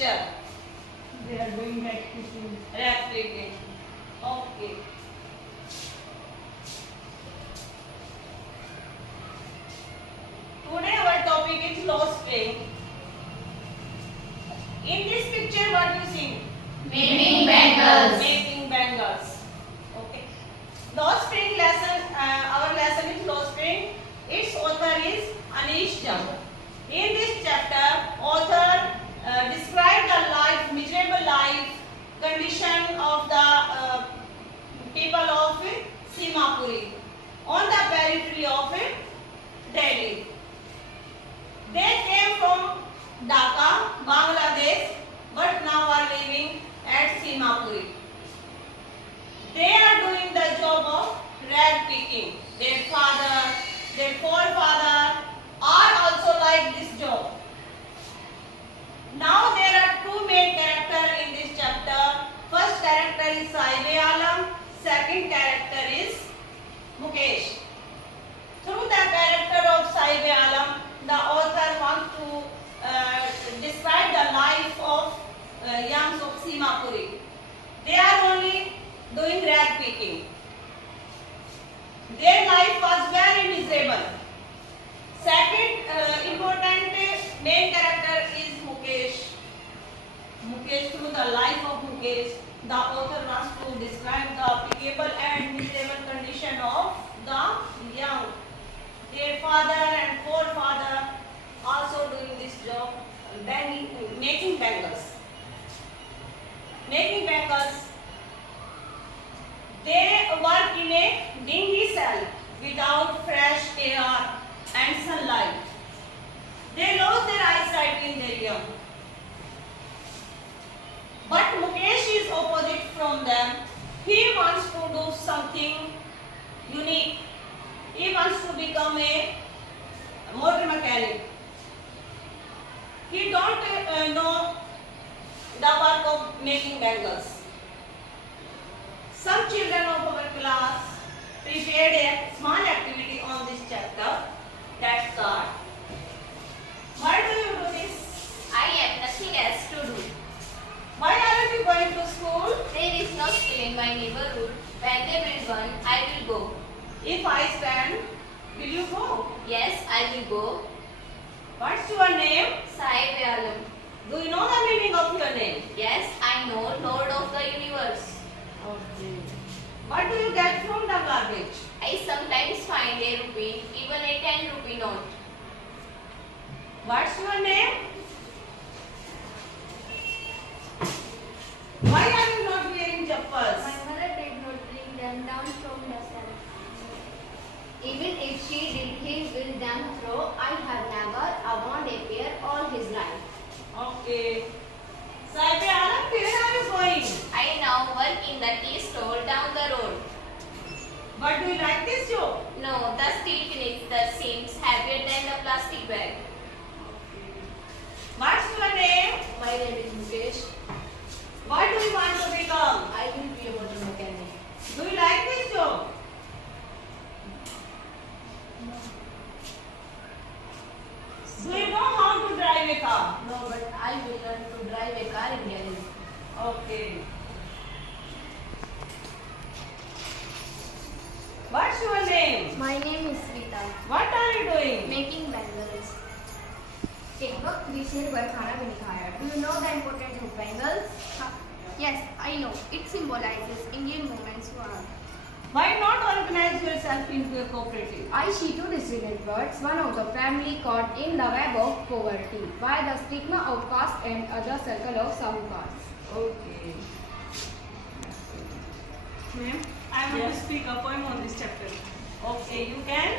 picture. They are doing that cooking. Rag picking. Okay. Today our topic is law spring. In this picture, what you see? Making bangles. Making bangles. Okay. Law spring lesson. Our lesson is law spring. Its author is Anish Jung. In this chapter, author described the miserable life condition of the people of Simapuri on the periphery of Delhi. They came from Dhaka, Bangladesh, but now are living at Simapuri. They are doing the job of rag picking. Their father, their forefather are also like this job. Now there are two main characters in this chapter. First character is Saib Alam, second character is Mukesh. Through the character of Saib Alam, the author wants to describe the life of youngs of Simapuri. They are only doing rag picking. Their life was very miserable. Second important main character is Mukesh. Mukesh, through the life of Mukesh, the author wants to describe the pitiable and miserable condition of the young. Their father and forefather also doing this job, making bangles. Making bangles. They work in a dingy cell without fresh air and sunlight. They lost their eyesight in their young. But Mukesh is opposite from them. He wants to do something unique. He wants to become a motor mechanic. He don't know the work of making bangles. Some children of our class prepared a small activity on this chapter. Let's start. Why do you do this? I have nothing else to do. Why aren't you going to school? There is no school in my neighborhood. When they build one, I will go. If I stand, will you go? Yes, I will go. What's your name? Saib Alam. Do you know the meaning of your name? Yes, I know, Lord of the universe. Okay. What do you get from the garbage? I sometimes find a rupee, even a 10 rupee note. What's your name? Why are you not wearing chappals? My mother did not bring them down from the cell. Even if she did, he will them throw. I have never worn a pair all his life. Okay. Saib Alam, where are you going? I now work in the tea stall down the road. But do you like this job? No, the steel connector seems heavier than the plastic bag. What's your name? My name is Mukesh. What do you want to become? I will be a motor mechanic. Do you like this job? Do you know how to drive a car? No, but I will learn to drive a car in garage. Okay. What's your name? My name is Rita. What are you doing? Making bangles. एक वक्त विशेर पर खाना भी नहीं खाया. Do you know the importance of bangles? Yes, I know. It symbolizes Indian women's honor. Why not organize yourself into a cooperative? I see two distinct birds, one of the family caught in the web of poverty by the stigma of caste and other circle of sahukars. Okay. Ma'am, I want to speak a poem on this chapter. Okay, you can.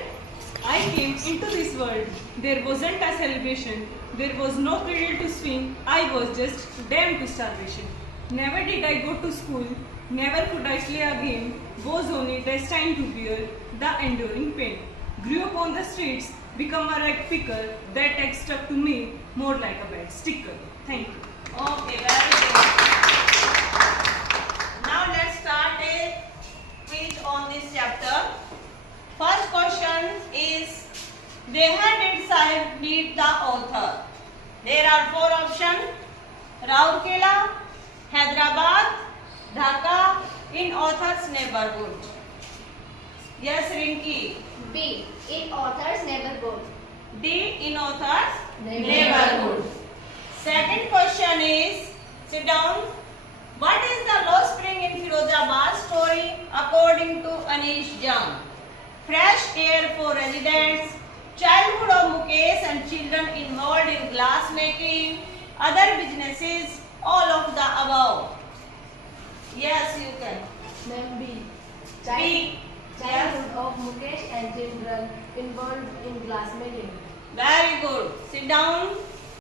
I came into this world. There wasn't a celebration. There was no cradle to swing. I was just damned to starvation. Never did I go to school. Never could I play a game. Was only destined to bear the enduring pain. Grew up on the streets, become a rag picker. That tag stuck to me more like a bad sticker. Thank you. Okay, very good. Now let's start a quiz on this chapter. First question is, where did Sahib meet the author? There are four options. Rourkela, Hyderabad, Dhaka, in author's neighborhood. Yes, Rinki. B. In author's neighborhood. D, in author's Neighborhood. Second question is, sit down. What is the low spring in Firozabad story according to Anish Jam? Fresh air for residents, childhood of Mukesh and children involved in glass making, other businesses, all of the above. Yes, you can. Ma'am B. B. Childhood of Mukesh and children involved in glass making. Very good. Sit down.